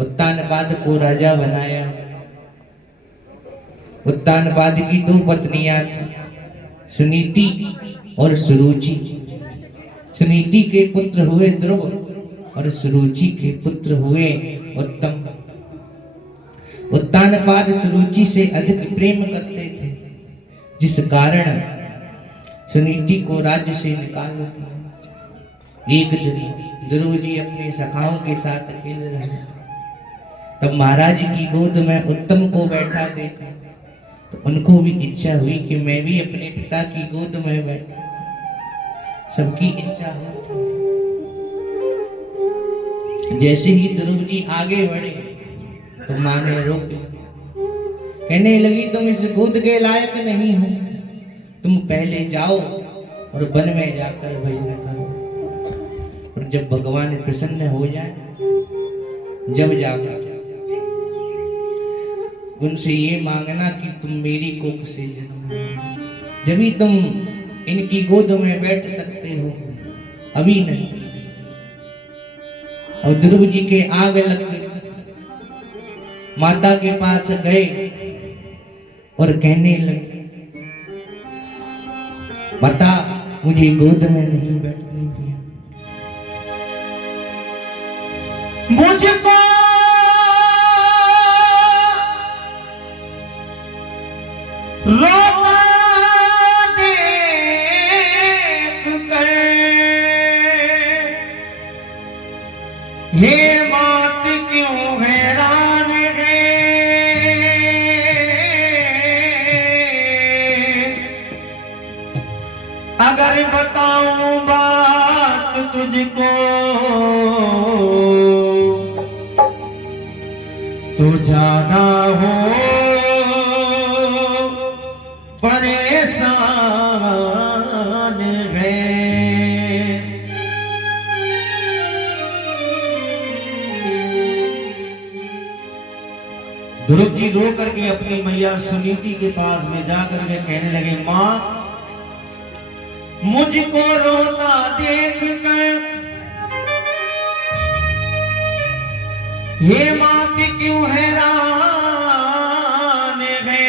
उत्तानपाद को राजा बनाया। उत्तानपाद की दो पत्नियां थी, सुनीति और सुरुचि। सुनीति के पुत्र हुए ध्रुव और सुरुचि के पुत्र हुए उत्तम। उत्तानपाद सुरुचि से अधिक प्रेम करते थे, जिस कारण सुनीति को राज्य से निकाल दिया। एक दिन ध्रुव जी अपने सखाओं के साथ खेल रहे थे, तब महाराज की गोद में उत्तम को बैठा देखा तो उनको भी इच्छा हुई कि मैं भी अपने पिता की गोद में बैठूं। सबकी इच्छा होती। जैसे ही ध्रुव जी आगे बढ़े तो मां ने रोक लिया, कहने लगी तुम इस गोद के लायक नहीं हो, तुम पहले जाओ और वन में जाकर भजन करो, और जब भगवान प्रसन्न हो जाए जब जाकर उनसे ये मांगना कि तुम मेरी कोख से जन्म, जब ही तुम इनकी गोद में बैठ सकते हो, अभी नहीं। और ध्रुव जी के आग लग गई, माता के पास गए और कहने लगे माता मुझे गोद में नहीं बैठने दिया, मुझको रोता देख कर हे मात क्यों हैरान है, अगर बताऊं बात तुझको तो ज्यादा हो परेशान है। ध्रुव जी रो करके अपनी मैया सुनीति के पास में जाकर के कहने लगे मां मुझको रोता देख कर हे मात क्यों हैरान है,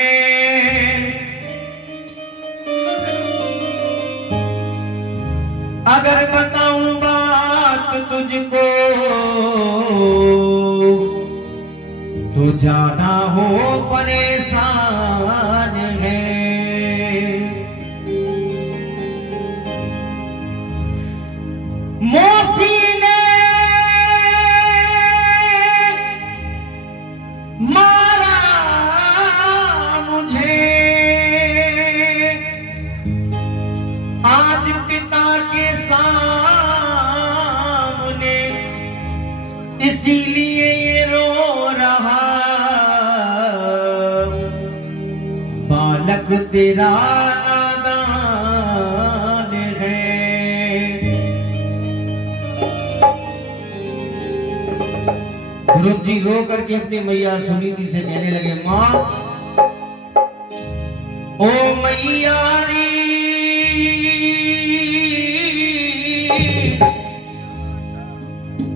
अगर बताऊं बात तुझको तो ज्यादा हो परेशान है। मौसी ने मारा मुझे, आज पिता के सामने इसीलिए ये रो रहा, बालक तेरा नादान है। ध्रुव जी रो करके अपनी मैया सुनीति से कहने लगे मां ओ मैया री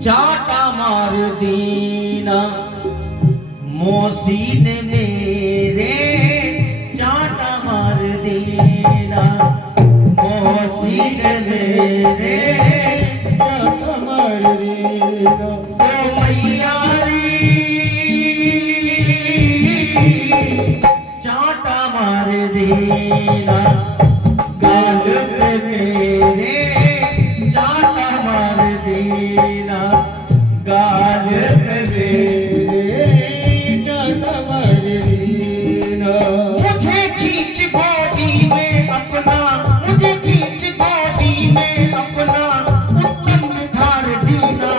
चाटा मार दीना, मौसी ने मेरे चाटा मार दीना, मौसी ने मेरे चाटा मार दीना। ओ मैया री चाटा मार दीना, गाल पे मेरे चाटा मार दीना, गाल पे मेरे चाटा मार दीना। मुझे खींच बॉडी में अपना, मुझे खींच बॉडी में अपना उत्तम ठार दीना,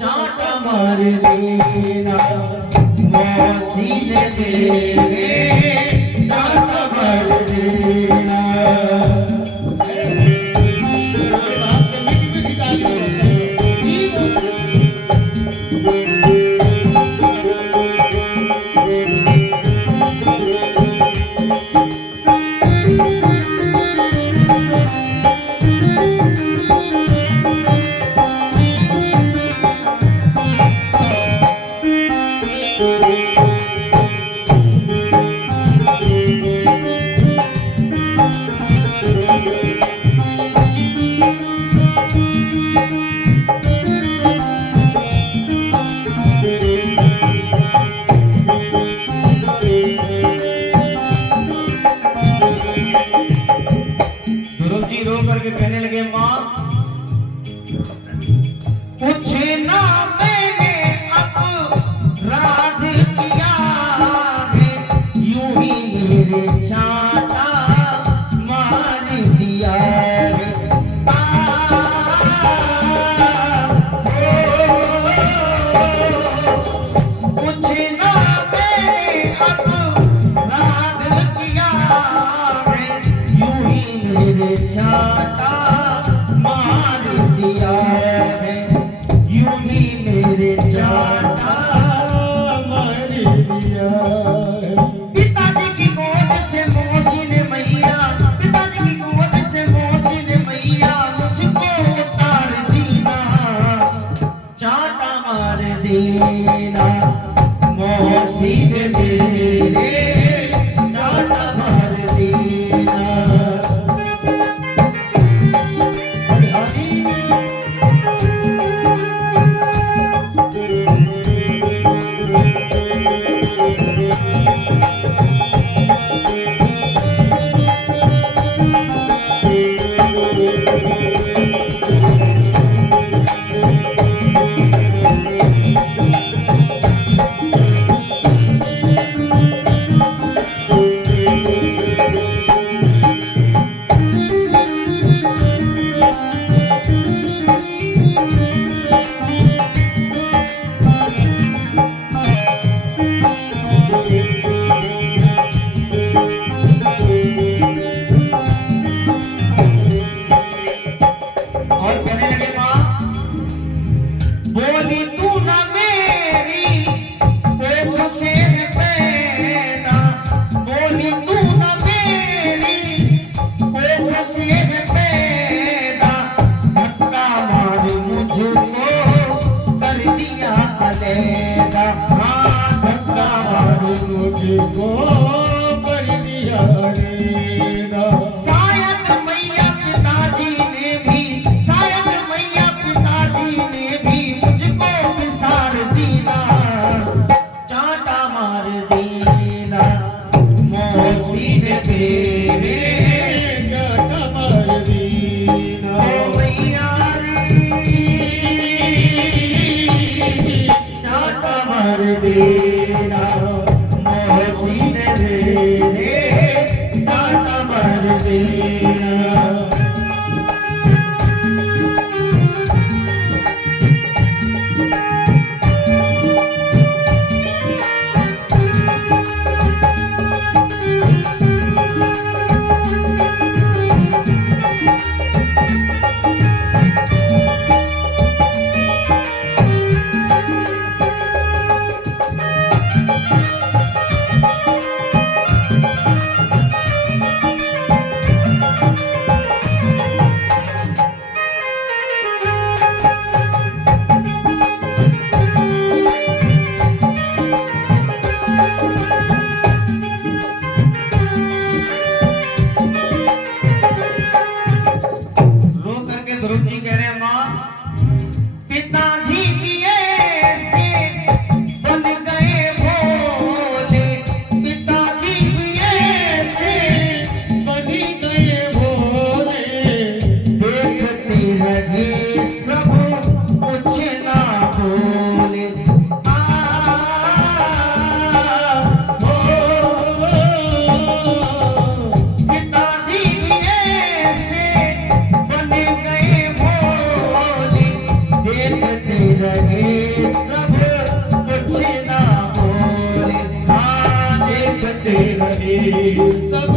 चाटा मार दीना, मौसी ने मेरे चाटा मार दीना। चाटा मार दिया। पिताजी की गोद से मौसी ने मैया, पिताजी की गोद से मौसी ने मैया मुझको उतार दीना, चाटा मार देना मौसी ने मेरे, चाटा मार देना। मुझको कर दिया रेना। शायद मैया पिताजी ने भी, शायद मैया पिताजी ने भी मुझको विसार दीना, चाटा मार देना मौसी ने तेरे, चाटा मार देना। ओ मैया चाटा मार देना मौसी ने तेरे, चाटा मार देना। ध्रुव जी कह रहे हैं माँ, पिताजी की ऐसे बन गए भोले, पिताजी की ऐसे बन गए भोले, देखते रहे सब कुछ ना बोले। पिताजी की ऐसे बन गए भोले, देखते रहे सब कुछ ना बोले। देखते रहे सब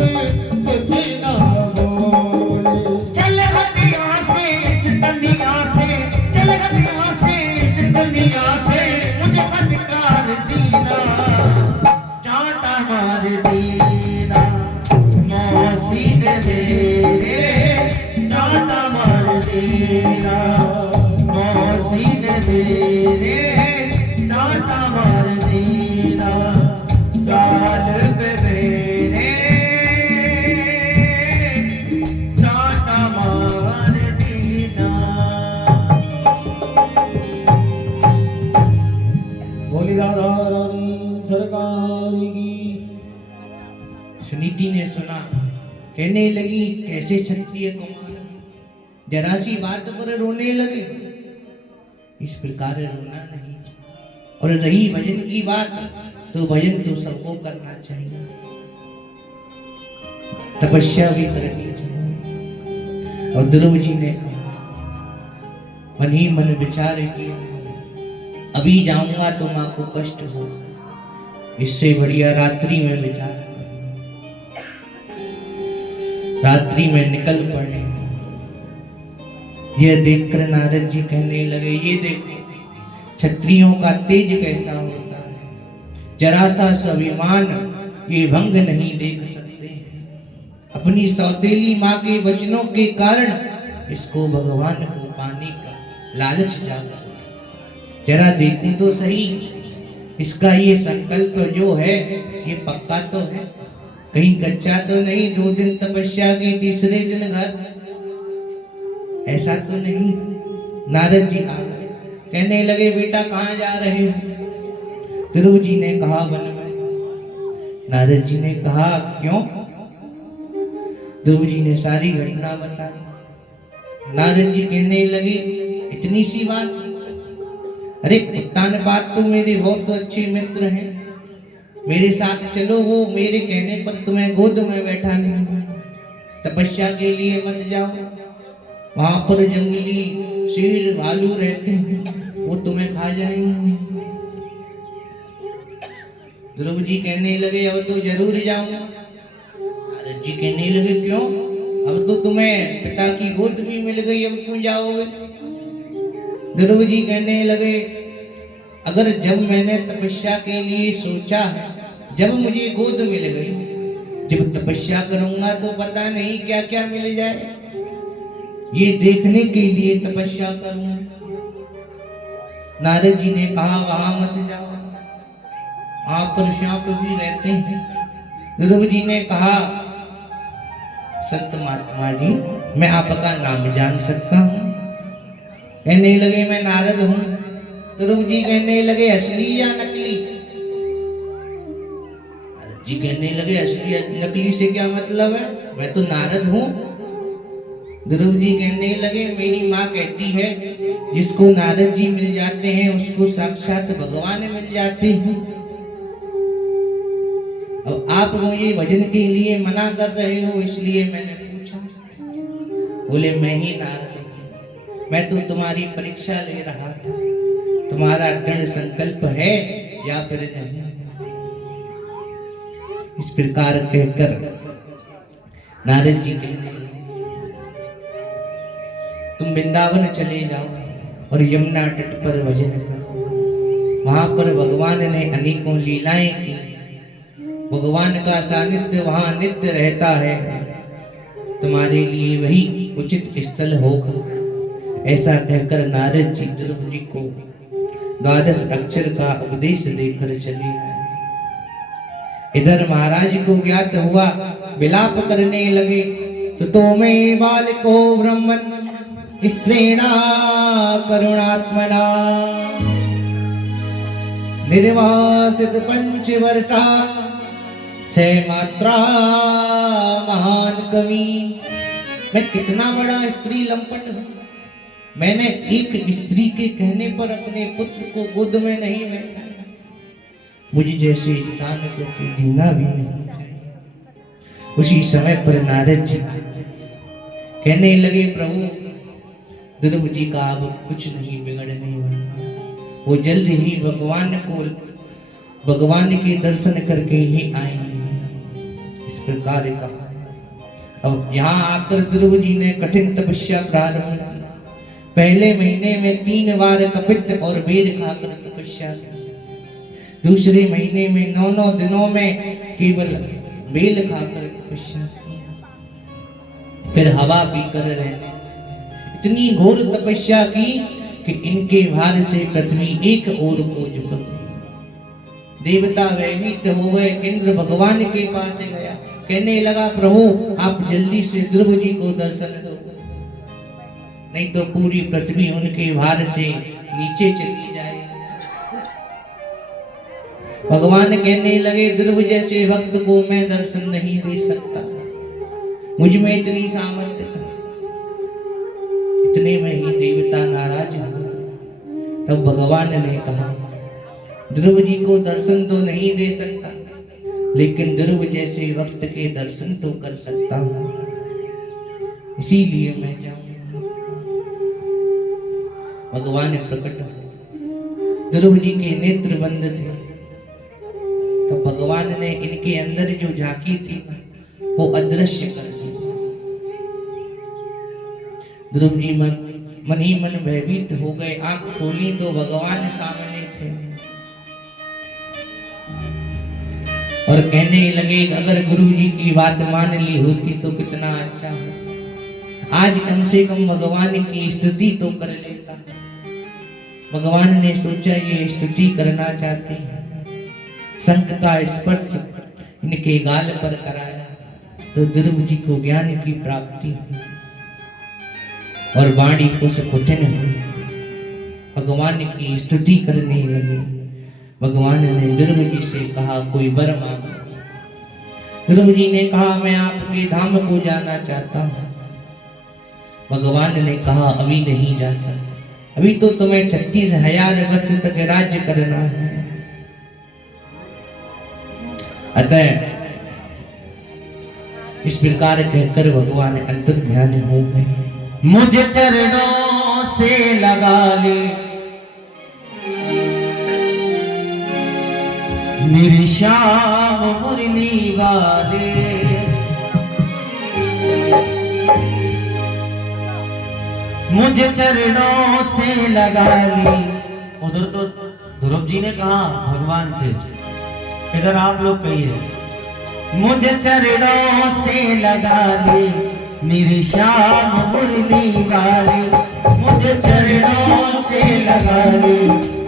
कुछ ना बोले। चल हट यहाँ से इस दुनिया से, चल हट यहाँ से इस दुनिया से, मुझे फटकार दीना, चाटा मार दीना मौसी ने मेरे, चाटा मार देना मौसी ने मेरे, चाटा मार देना चाल पे मेरे, चाटा मार देना। बोली राधा रानी सरकार की। सुनीति ने सुना, कहने लगी कैसे क्षत्रिय कुमार जरा सी बात पर रोने लगे, इस प्रकार रोना नहीं। और रही भजन की बात, तो भजन तो सबको करना चाहिए, तपस्या भी करनी चाहिए। और ध्रुव जी ने कहा, मन ही मन विचार किया, अभी जाऊंगा तो मां को कष्ट हो, इससे बढ़िया रात्रि में विचार करूं। रात्रि में निकल पड़े। यह देखकर नारद जी कहने लगे, ये देखो क्षत्रियों का तेज कैसा होता है, जरा सा स्वाभिमान ये भंग नहीं देख सकते। अपनी सौतेली माँ के वचनों के कारण इसको भगवान को पाने का लालच जागा। जरा देखूं तो सही, इसका ये संकल्प जो है ये पक्का तो है, कहीं कच्चा तो नहीं। 2 दिन तपस्या की, तीसरे दिन घर, ऐसा तो नहीं। नारद जी आ गए, कहने लगे बेटा कहाँ जा रहे हो? ध्रुव जी ने कहा वन में। नारद जी ने कहा क्यों? ध्रुव जी ने सारी घटना बता दी। नारद जी कहने लगे इतनी सी बात? अरे कुत्ता ने बात, तो मेरे बहुत अच्छे मित्र हैं, मेरे साथ चलो। वो मेरे कहने पर तुम्हें गोद में बैठा नहीं। तपस्या के लिए मत जाओ, वहां पर जंगली शेर भालू रहते हैं, वो तुम्हें खा जाएंगे। ध्रुव जी कहने लगे अब तो जरूर जाऊंगा। नारद जी कहने लगे क्यों? अब तो तुम्हें पिता की गोद भी मिल गई, अब क्यों जाओगे? ध्रुव जी कहने लगे अगर जब मैंने तपस्या के लिए सोचा है, जब मुझे गोद मिल गई, जब तपस्या करूंगा तो पता नहीं क्या क्या मिल जाए, ये देखने के लिए तपस्या करूंगा। नारद जी ने कहा वहां मत जाओ, वहां पर सांप भी रहते हैं। ध्रुव जी ने कहा संत महात्मा जी मैं आपका नाम जान सकता हूँ? कहने लगे मैं नारद हूँ। ध्रुव जी कहने लगे असली या नकली? नारद जी कहने लगे असली नकली से क्या मतलब है, मैं तो नारद हूँ। ध्रुव जी कहने लगे मेरी माँ कहती है जिसको नारद जी मिल जाते हैं उसको साक्षात भगवान मिल जाते हैं। अब आप मुझे भजन के लिए मना कर रहे हो, इसलिए मैंने पूछा। बोले मैं ही नारद हूँ, मैं तो तुम्हारी परीक्षा ले रहा था, तुम्हारा दृढ़ संकल्प है या फिर नहीं। इस प्रकार कहकर नारद जी कहते तुम वृंदावन चले जाओ और यमुना तट पर भजन करो। वहां पर भगवान ने अनेकों लीलाएं की, भगवान का सानिध्य वहां नित्य रहता है, तुम्हारे लिए वही उचित स्थल होगा। ऐसा कहकर नारद जी ध्रुव जी को 12 अक्षर का उपदेश देकर चले गए। इधर महाराज को ज्ञात हुआ, विलाप करने लगे। सुतो में बालको ब्रह्मन् स्त्रीणा करुणात्मना निर्वासित 5 वर्षा से मात्रा महान कवि। मैं कितना बड़ा स्त्री लंपट हूँ, मैंने एक स्त्री के कहने पर अपने पुत्र को गोद में नहीं बैठा। मुझे जैसे इंसान को तो जीना भी नहीं चाहिए। उसी समय पर नारद जी कहने लगे प्रभु ध्रुव जी का अब कुछ नहीं बिगड़ने वाला, वो जल्द ही भगवान के दर्शन करके ही आएंगे। इस प्रकार कहा। अब यहाँ आकर ध्रुव जी ने कठिन तपस्या प्रारंभ की। पहले महीने में 3 बार कपित्त और बेर खाकर तपस्या की। दूसरे महीने में 9 दिनों में केवल बेल खाकर तपस्या की। फिर हवा पीकर रहे। इतनी घोर तपस्या की कि इनके भार से पृथ्वी एक ओर को झुक गई। देवता भयभीत हो गए। इंद्र भगवान के पास गया, कहने लगा प्रभु आप जल्दी से ध्रुव जी को दर्शन दो, नहीं तो पूरी पृथ्वी उनके भार से नीचे चली जाए। भगवान कहने लगे ध्रुव जैसे भक्त को मैं दर्शन नहीं दे सकता, मुझ में इतनी सामर्थ्य है। इतने में ही देवता नाराज हुए। तब भगवान ने कहा ध्रुव जी को दर्शन तो नहीं दे सकता, लेकिन ध्रुव जैसे भक्त के दर्शन तो कर सकता हूं, इसीलिए मैं जाऊंगा। भगवान प्रकट हुए। ध्रुव जी के नेत्र बंद थे। तो भगवान ने इनके अंदर जो झांकी थी वो अदृश्य कर दी। ध्रुव जी मन ही मन भयभीत हो गए। आंख खोली तो भगवान सामने थे और कहने लगे अगर गुरु जी की बात मान ली होती तो कितना अच्छा हो, आज कम से कम भगवान की स्तुति तो कर लेता। भगवान ने सोचा ये स्तुति करना चाहते हैं, शंख का स्पर्श इनके गाल पर कराया तो ध्रुव जी को ज्ञान की प्राप्ति हुई और वाणी कुछ कठिन हुई, भगवान की स्तुति करने लगे। भगवान ने ध्रुव जी से कहा कोई वर मांगो। ध्रुव जी ने कहा मैं आपके धाम को जाना चाहता हूँ। भगवान ने कहा अभी नहीं जा सकता, अभी तो तुम्हें 36,000 वर्ष तक राज्य करना है। अतः इस प्रकार कहकर भगवान अंतर ध्यान हो गए। मुझे चरणों से लगा ले मेरी श्याम मुरली वाले, मुझे चरणों से लगा ले। उधर तो ध्रुव जी ने कहा भगवान से, इधर आप लोग कहिए मुझे चरणों से लगा ले मेरी श्याम मुरली वाले, मुझे चरणों से लगा ले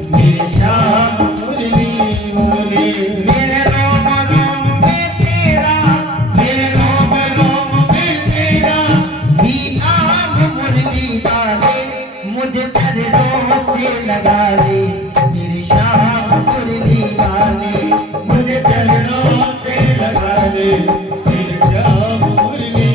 मेरी श्याम मुरली वाले। मेरे रोम रोम में तेरा, मेरे रोम रोम में तेरा ही नाम मुरली वाले, मुझे चरणों से लगा ले मेरी श्याम मुरली वाले, मुझे चरणों से लगा ले मेरी श्याम मुरली।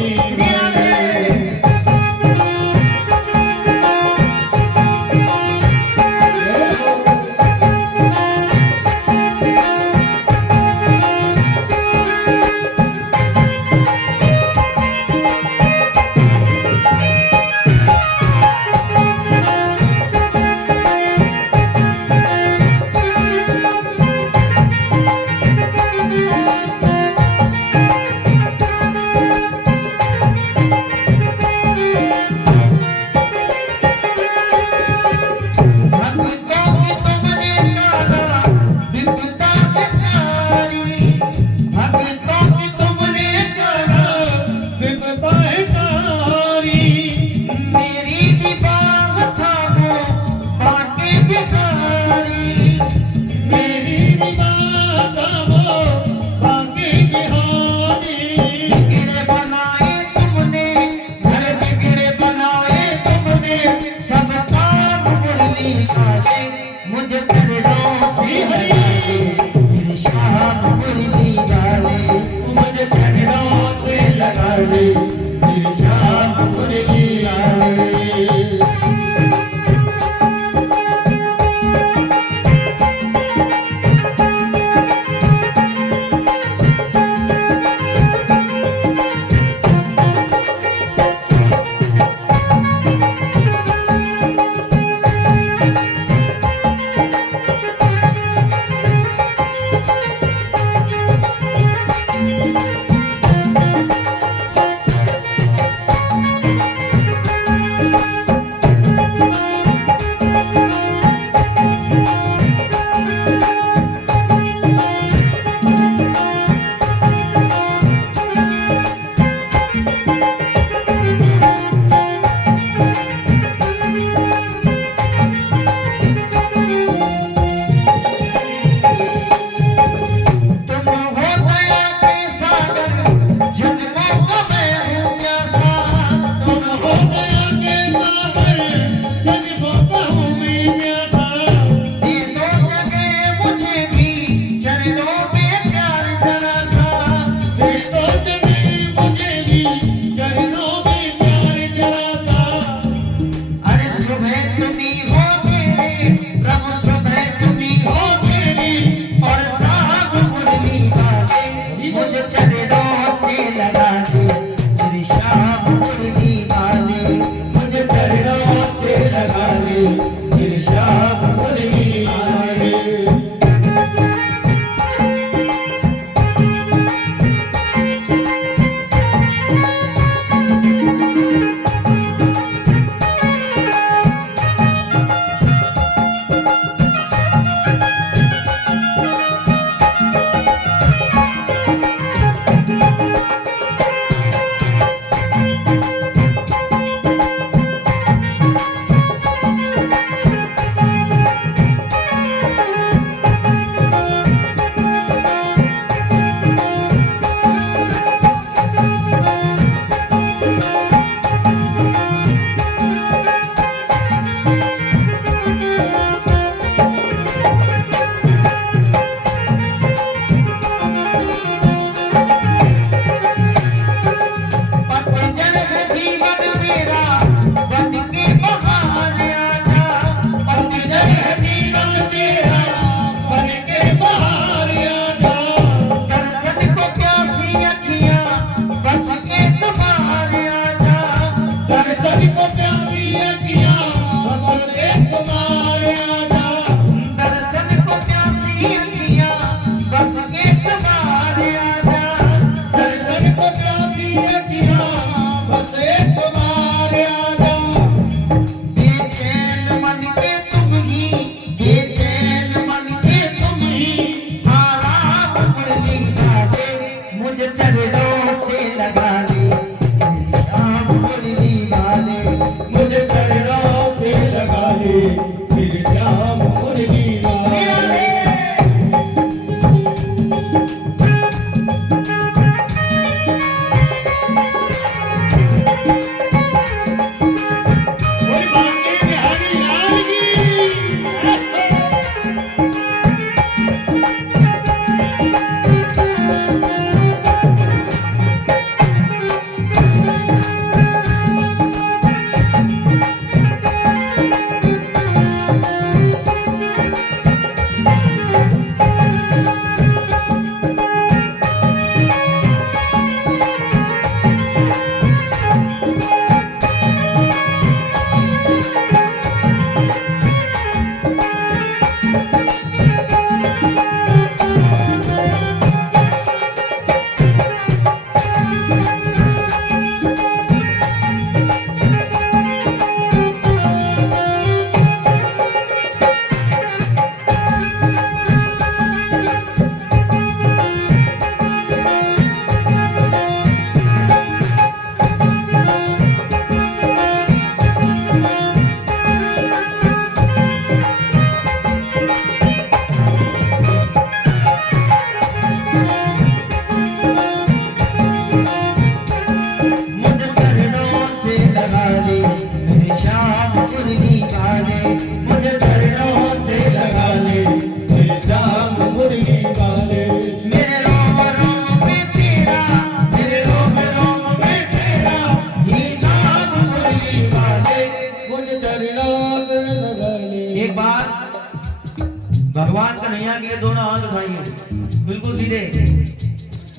प्यासी अखियां बस एक बार आजा, दर्शन को प्यासी अखियां बस एक बार आजा, बेचैन मन के तुम ही, बेचैन मन के तुम ही आराम मुरली वाले, मुझे चरणों से लगा ले शाम मुरली वाले, मुझे चरणों से लगा ले फिर श्याम मुरली वाले। कोई बात नहीं बिहारी लाल की। मुझे चरणों से लगा ले मेरे श्याम मुरली वाले, मुझे चरणों से लगा ले फिर श्याम मुरली वाले। मेरे रोम रोम में तेरा, मेरे रोम रोम में तेरा ही नाम मुरली वाले, मुझे चरणों से लगा ले। एक बार भगवान कन्हैया के लिए दोनों हाथ उठाइए बिल्कुल सीधे।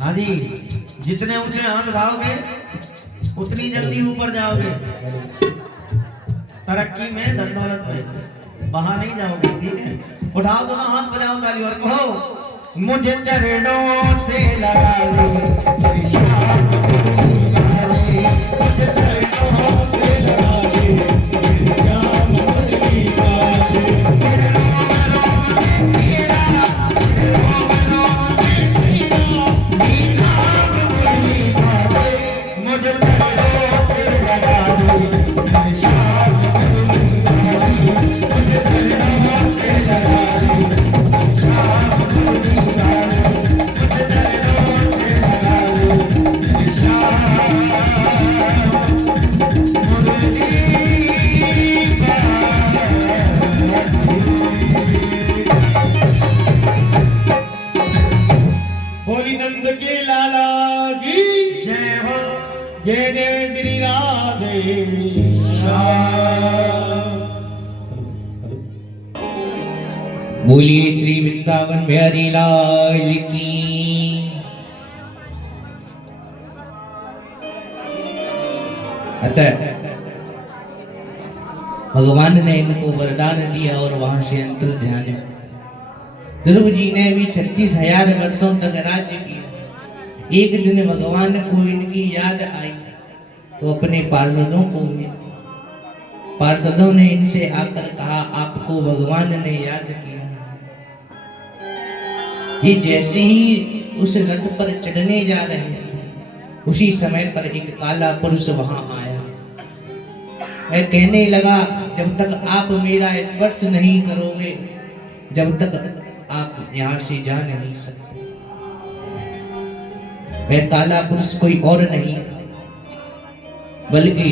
हाँ जी, जितने ऊंचे हाथ उठाओगे उतनी जल्दी ऊपर जाओगे, तरक्की में धन दौलत में वहां नहीं जाओगे, ठीक है। उठाओ दोनों हाथ, बजाओ ताली और कहो मुझे चरणों से लगा ले मेरे श्याम मुरली वाले, मुझे चरणों से लगा ले फिर श्याम मुरली वाले। मेरे रोम रोम में तेरा, मेरे रोम रोम में तेरा ही नाम मुरली वाले, मुझे चरणों से लगा ले मेरे श्याम मुरली वाले, मुझे चरणों से लगा ले मेरे श्याम मुरली वाले, मुझे चरणों से लगा ले मेरे श्याम मुरली वाले। बोली नंद के लाला की जय हो, जय जय श्री राधे श्याम। बोलिए श्री वृंदावन बिहारी लाल की। अतः भगवान ने इनको वरदान दिया और वहां से अंतर ध्यान। ध्रुव जी ने भी 36,000 वर्षों तक राज्य किया। एक दिन भगवान को इनकी याद आई तो अपने पार्षदों को पार्षदों ने इनसे आकर कहा, आपको भगवान ने याद किया। ये जैसे ही उस रथ पर चढ़ने जा रहे थे, उसी समय पर एक काला पुरुष वहां आया। वह कहने लगा, जब तक आप मेरा स्पर्श नहीं करोगे, जब तक आप यहाँ से जा नहीं सकते। वह काला पुरुष कोई और नहीं था, बल्कि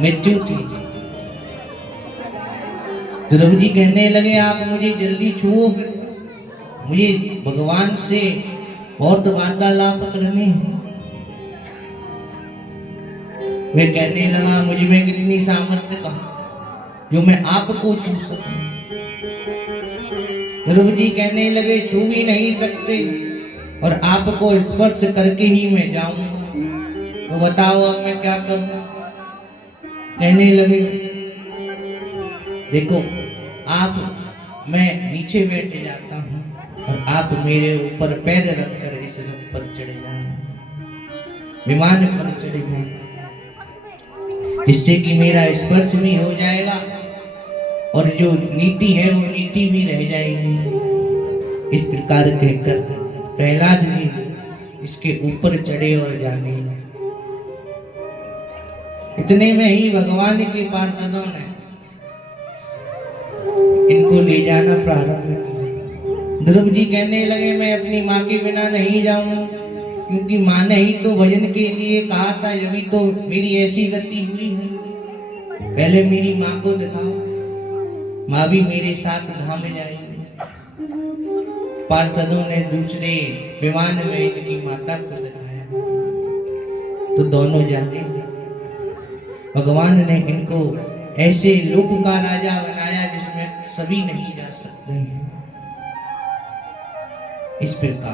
मृत्यु थी। ध्रुव जी कहने लगे, आप मुझे जल्दी छुओ, मुझे भगवान से बहुत वार्तालाप करनी है। वे कहने लगा, मुझ में कितनी सामर्थ्य कहा जो मैं आपको छू सकूं। ध्रुव जी कहने लगे, छू भी नहीं सकते और आपको स्पर्श करके ही मैं जाऊंगा, तो बताओ अब मैं क्या करूं। कहने लगे, देखो आप मैं नीचे बैठ जाता हूँ और आप मेरे ऊपर पैर रखकर इस रथ पर चढ़े जाना, विमान पर चढ़े जाना, जिससे कि मेरा स्पर्श भी हो जाएगा और जो नीति है वो नीति भी रह जाएगी। इस प्रकार कहकर प्रहलाद जी इसके ऊपर चढ़े और जाने लगे। इतने में ही भगवान के पार्षदों ने इनको ले जाना प्रारंभ किया। ध्रुव जी कहने लगे मैं अपनी माँ के बिना नहीं जाऊंगा, क्योंकि माँ ने ही तो भजन के लिए कहा था, अभी तो मेरी ऐसी गति हुई है, पहले मेरी माँ को दिखाओ, माँ भी मेरे साथ धाम जाएगी। पार्षदों ने दूसरे विमान में इनकी माता को दिखाया तो दोनों जाने लगे। भगवान ने इनको ऐसे लोक का राजा बनाया जिसमें सभी नहीं जा सकते हैं। इस प्रकार